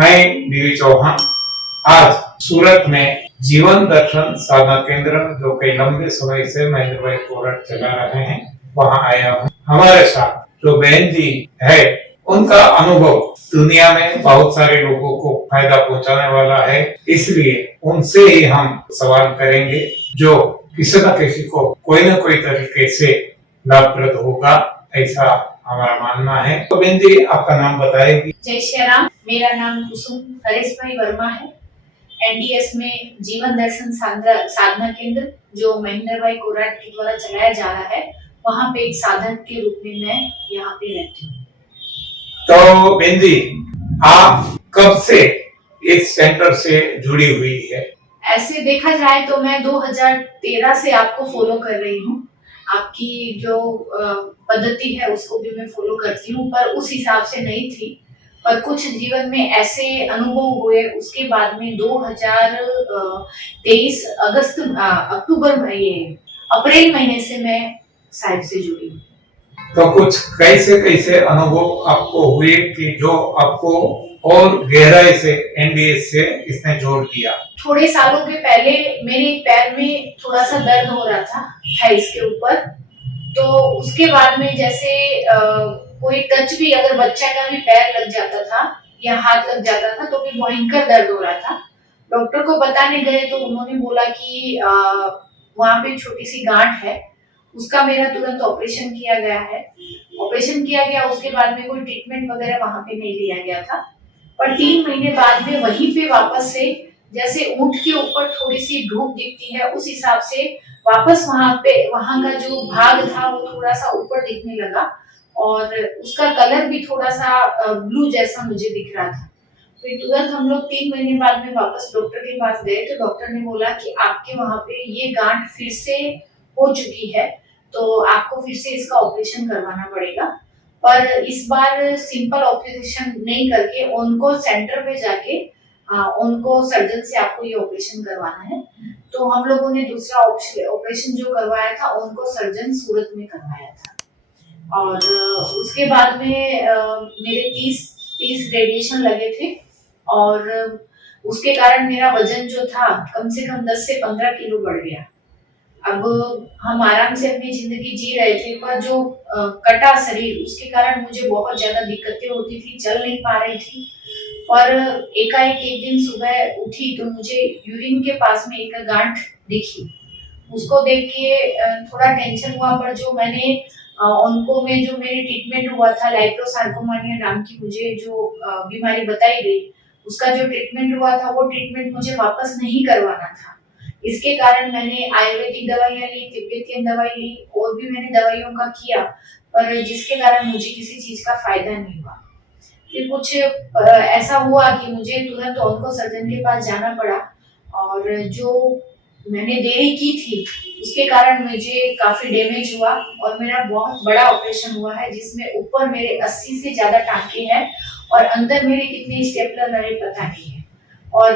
मैं बीवी चौहान आज सूरत में जीवन दर्शन साधना केंद्र जो कई लंबे समय से महेंद्र भाई कोरट चला रहे हैं वहां आया हूँ। हमारे साथ जो बहन जी है उनका अनुभव दुनिया में बहुत सारे लोगों को फायदा पहुंचाने वाला है, इसलिए उनसे ही हम सवाल करेंगे जो किसी न किसी को कोई न कोई तरीके से लाभप्रद होगा, ऐसा हमारा मानना है। तो बहन जी आपका नाम बताएगी। जय श्री राम। मेरा नाम कुसुम हरीश भाई वर्मा है। एनडीएस में जीवन दर्शन साधना केंद्र जो महेंद्र भाई कोराट के द्वारा चलाया जा रहा है, वहाँ पे एक साधक के रूप में मैं यहाँ पे रहती हूँ। तो बहन जी आप कब से इस सेंटर से जुड़ी हुई है? ऐसे देखा जाए तो मैं 2013 से आपको फॉलो कर रही हूँ। आपकी जो पद्धति है उसको भी मैं फॉलो करती हूँ, पर उस हिसाब से नहीं थी। पर कुछ जीवन में ऐसे अनुभव हुए, उसके बाद में 2023 अक्टूबर में ये अप्रैल महीने से मैं साहिब से जुड़ी हूँ। तो कुछ कैसे कैसे अनुभव आपको हुए कि जो आपको और गहराई से एनडीएस से इसने जोड़ दिया? थोड़े सालों के पहले मेरे पैर में थोड़ा सा दर्द हो रहा था, थाइस के ऊपर। तो उसके बाद में जैसे कोई टच भी, अगर बच्चा का भी पैर लग जाता था या हाथ लग जाता था तो भी भयंकर दर्द हो रहा था। डॉक्टर को बताने गए तो उन्होंने बोला कि वहाँ पे छोटी सी गांठ है, उसका मेरा तुरंत ऑपरेशन किया गया है। ऑपरेशन किया गया, उसके बाद में कोई ट्रीटमेंट वगैरह वहाँ पे नहीं लिया गया था। पर 3 महीने बाद में वहीं पे वापस से, जैसे ऊंट के ऊपर थोड़ी सी धूप दिखती है उस हिसाब से वापस वहां का जो भाग था वो थोड़ा सा ऊपर दिखने लगा, और उसका कलर भी थोड़ा सा ब्लू जैसा मुझे दिख रहा था। तो तुरंत हम लोग 3 महीने बाद में वापस डॉक्टर के पास गए तो डॉक्टर ने बोला कि आपके वहां पे ये गांठ फिर से हो चुकी है, तो आपको फिर से इसका ऑपरेशन करवाना पड़ेगा। पर इस बार सिंपल ऑपरेशन नहीं करके उनको सेंटर पे जाके उनको सर्जन से आपको ये ऑपरेशन करवाना है। तो हम लोगों ने दूसरा ऑपरेशन जो करवाया था उनको सर्जन सूरत में करवाया था। और उसके बाद में मेरे 30 रेडिएशन लगे थे, और उसके कारण मेरा वजन जो था कम से कम 10 से 15 किलो बढ़ गया। अब हम आराम से अपनी जिंदगी जी रहे थे, पर जो कटा शरीर उसके कारण मुझे बहुत ज्यादा दिक्कतें होती थी, चल नहीं पा रही थी। और एकाएक एक दिन सुबह उठी तो मुझे यूरिन के पास में एक गांठ दिखी। उसको देख के थोड़ा टेंशन हुआ, पर जो मैंने उनको में जो मेरी ट्रीटमेंट हुआ था, लाइपोसार्कोमानिया नाम की मुझे जो बीमारी बताई गई, उसका जो ट्रीटमेंट हुआ था वो ट्रीटमेंट मुझे वापस नहीं करवाना था। इसके कारण मैंने आयुर्वेदिक दवाइयाँ ली, तिब्बतियन दवाई ली, और भी मैंने दवाइयों का किया, पर जिसके कारण मुझे किसी चीज का फायदा नहीं हुआ। फिर कुछ ऐसा हुआ कि मुझे तुरंत ऑन्को सर्जन के पास जाना पड़ा, और जो मैंने देरी की थी उसके कारण मुझे काफी डैमेज हुआ, और मेरा बहुत बड़ा ऑपरेशन हुआ है जिसमें ऊपर मेरे 80 से ज्यादा टांके हैं, और अंदर मेरे कितने स्टेपलर लगे पता नहीं है। और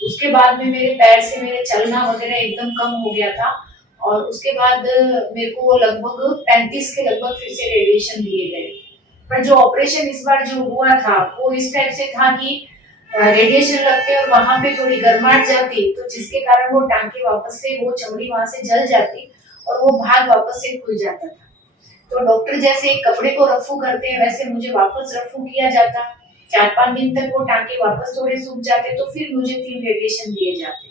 उसके बाद में मेरे पैर से मेरे चलना वगैरह एकदम कम हो गया था, और उसके बाद मेरे को लगभग 35 के लगभग फिर से रेडिएशन दिए गए। पर जो ऑपरेशन इस बार जो हुआ था वो इस टाइप से था कि रेडिएशन लगते और वहां पे थोड़ी गर्माहट जाती, तो जिसके कारण वो टांके वापस से, वो चमड़ी वहां से जल जाती और वो भाग वापस से खुल जाता था। तो डॉक्टर जैसे एक कपड़े को रफू करते हैं वैसे मुझे वापस रफू किया जाता। 4-5 दिन तक वो टांके वापस थोड़े सूख जाते, तो फिर मुझे 3 रेडिएशन दिए जाते।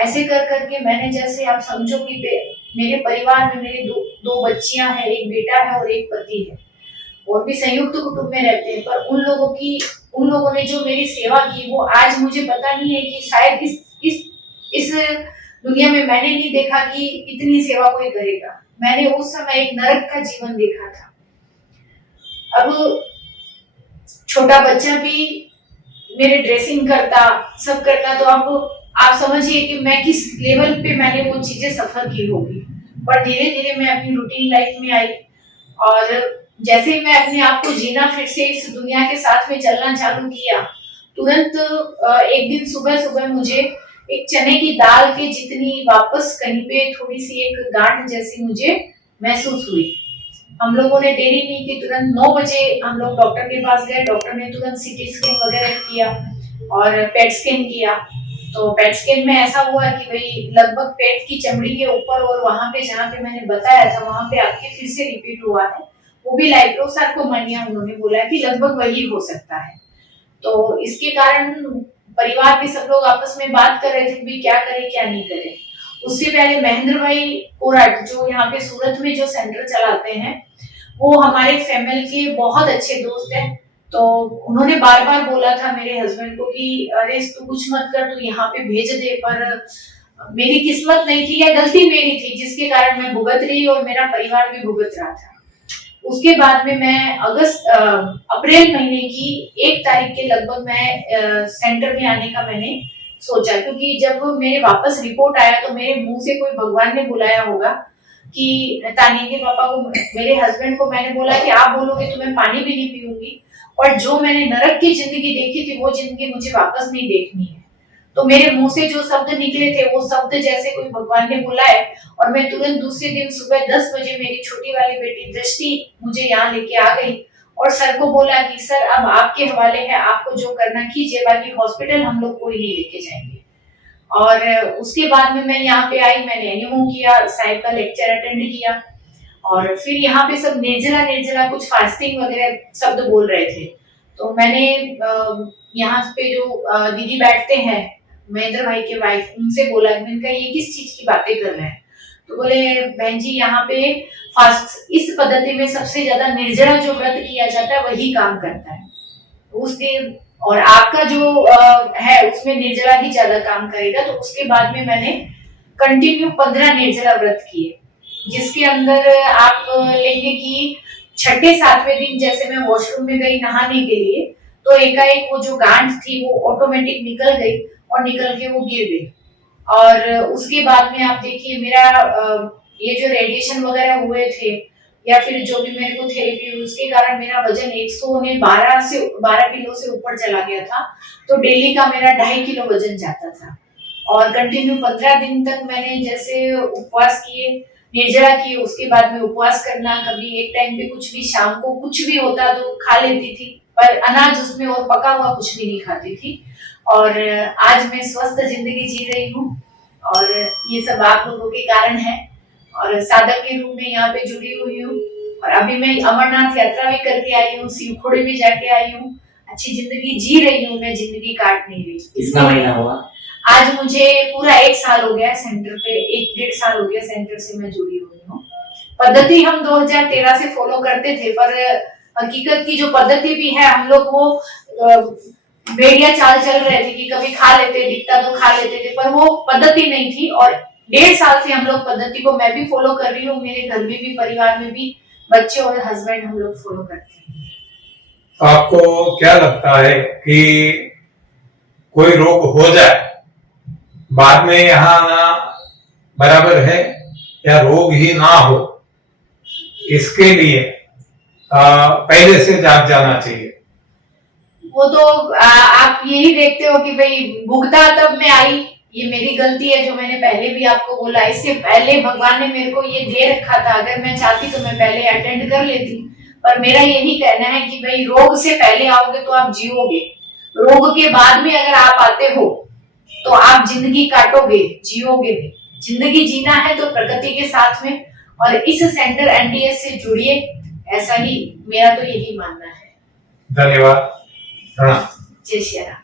ऐसे कर करके मैंने, जैसे आप समझो कि मेरे परिवार में मेरी दो बच्चियां हैं, एक बेटा है और एक पति है, और भी संयुक्त कुटुंब में रहते हैं। पर उन लोगों ने जो मेरी सेवा की वो आज मुझे पता नहीं है कि शायद इस दुनिया में मैंने नहीं देखा कि इतनी सेवा कोई करेगा। मैंने उस समय एक नरक का जीवन देखा था। अब छोटा बच्चा भी मेरे ड्रेसिंग करता, सब करता, तो आप समझिए कि मैं किस लेवल पे मैंने वो चीजें सफर की होगी। पर धीरे धीरे मैं अपनी रूटीन लाइफ में आई, और जैसे ही मैं अपने आप को जीना, फिर से इस दुनिया के साथ में चलना चालू किया, तुरंत एक दिन सुबह सुबह मुझे एक चने की दाल के जितनी वापस कहीं पे थोड़ी सी एक गांठ जैसी मुझे महसूस हुई। हम लोगों ने देरी नहीं की, तुरंत 9 बजे हम लोग डॉक्टर के पास गए। डॉक्टर ने तुरंत सीटी स्कैन वगैरह किया और पेट स्कैन किया। तो पेट स्कैन में ऐसा हुआ कि भाई लगभग पेट की चमड़ी के ऊपर और वहां पे जहाँ पे मैंने बताया था वहां पे आपके फिर से रिपीट हुआ है, वो भी लाइपोसार्कोमानिया उन्होंने बोला है कि लगभग वही हो सकता है। तो इसके कारण परिवार के सब लोग आपस में बात कर रहे थे कि क्या करें क्या नहीं करें। उससे पहले महेंद्र भाई कोराट जो यहाँ पे सूरत में जो सेंटर चलाते हैं, वो हमारे फैमिली के बहुत अच्छे दोस्त हैं। तो उन्होंने बार बार बोला था मेरे हस्बैंड को कि अरे तू कुछ मत कर, तू यहाँ पे भेज दे, पर मेरी किस्मत नहीं थी या गलती मेरी थी जिसके कारण मैं भुगत रही और मेरा परिवार भी भुगत रहा था। उसके बाद में मैं अप्रैल महीने की 1 तारीख के लगभग मैं सेंटर में आने का मैंने सोचा, क्योंकि जब मेरे वापस रिपोर्ट आया तो मेरे मुंह से कोई भगवान ने बुलाया होगा कि तानिया के पापा को, मेरे हस्बैंड को मैंने बोला कि आप बोलोगे तो मैं पानी भी नहीं पीऊंगी, और जो मैंने नरक की जिंदगी देखी थी वो जिंदगी मुझे वापस नहीं देखनी है। तो मेरे मुंह से जो शब्द निकले थे वो शब्द जैसे कोई भगवान ने बुलाए, और मैं तुरंत दूसरे दिन सुबह 10 बजे मेरी छोटी वाली बेटी दृष्टि मुझे यहाँ लेके आ गई और सर को बोला कि सर अब आपके हवाले है, आपको जो करना कीजिए, बाकी हॉस्पिटल हम लोग कोई नहीं लेके जाएंगे। और उसके बाद में मैं यहाँ पे आई, मैंने एनिमो किया, साहिब का लेक्चर अटेंड किया, और फिर यहाँ पे सब निर्जला निर्जला कुछ फास्टिंग वगैरह शब्द बोल रहे थे। तो मैंने यहाँ पे जो दीदी बैठते हैं महेंद्र भाई के वाइफ, उनसे बोला, मैंने कहा ये किस चीज की बातें कर रहे हैं? तो बोले बहन जी यहाँ पे फास्ट इस पद्धति में सबसे ज्यादा निर्जला जो व्रत किया जाता है वही काम करता है उस दिन, और आपका जो है उसमें निर्जला ही ज्यादा काम करेगा। तो उसके बाद में मैंने कंटिन्यू 15 निर्जला व्रत किए, जिसके अंदर आप लेंगे कि छठे 7वें दिन जैसे मैं वॉशरूम में गई नहाने के लिए, तो एकाएक वो जो गांठ थी वो ऑटोमेटिक निकल गई और निकल के वो गिर गई। और उसके बाद में आप देखिए मेरा ये जो रेडिएशन वगैरह हुए थे या फिर जो भी मेरे को थेरेपी हुई, उसके कारण मेरा वजन 112 किलो से ऊपर चला गया था। तो डेली का मेरा 2.5 किलो वजन जाता था, और कंटिन्यू 15 दिन तक मैंने जैसे उपवास किए, निर्जला किए, उसके बाद में उपवास करना, कभी एक टाइम पे कुछ भी, शाम को कुछ भी होता तो खा लेती थी, पर अनाज उसमें और पका हुआ कुछ भी नहीं खाती थी। और आज मैं स्वस्थ जिंदगी जी रही हूँ, और ये सब आप लोगों के कारण है, और साधक के रूप में यहाँ पे जुड़ी हुई हूँ। और अभी मैं अमरनाथ यात्रा भी करके आई हूँ, शिवखोड़ी भी जाके आई हूँ, अच्छी जिंदगी जी रही हूँ, मैं जिंदगी काट नहीं रही। कितना महीना हुआ? आज मुझे पूरा 1 साल हो गया सेंटर पे, 1-1.5 साल हो गया सेंटर से मैं जुड़ी हुई हूँ। पद्धति हम 2013 से फॉलो करते थे, पर हकीकत की जो पद्धति भी है हम लोग वो भेड़िया चाल चल रहे थे कि कभी खा लेते, दिखता तो खा लेते थे, पर वो पद्धति नहीं थी। और 1.5 साल से हम लोग पद्धति को मैं भी फॉलो कर रही हूँ, मेरे घर में भी, परिवार में भी, बच्चे और हस्बैंड हम लोग फॉलो करते हैं। तो आपको क्या लगता है कि कोई रोग हो जाए बाद में यहाँ आना बराबर है, या रोग ही ना हो इसके लिए पहले से जाग जाना चाहिए? वो तो आप यही देखते हो कि भाई भुगता तब मैं आई, ये मेरी गलती है जो मैंने पहले भी आपको बोला। इससे पहले भगवान ने मेरे को ये दे रखा था, अगर मैं चाहती तो मैं पहले अटेंड कर लेती। पर मेरा यही कहना है कि भाई रोग से पहले आओगे तो आप जियोगे, रोग के बाद में अगर आप आते हो तो आप जिंदगी काटोगे, जियोगे नहीं। जिंदगी जीना है तो प्रकृति के साथ में, और इस सेंटर एनडीएस से जुड़िए, ऐसा ही मेरा तो यही मानना है। धन्यवाद। प्रणाम। जय श्री राम।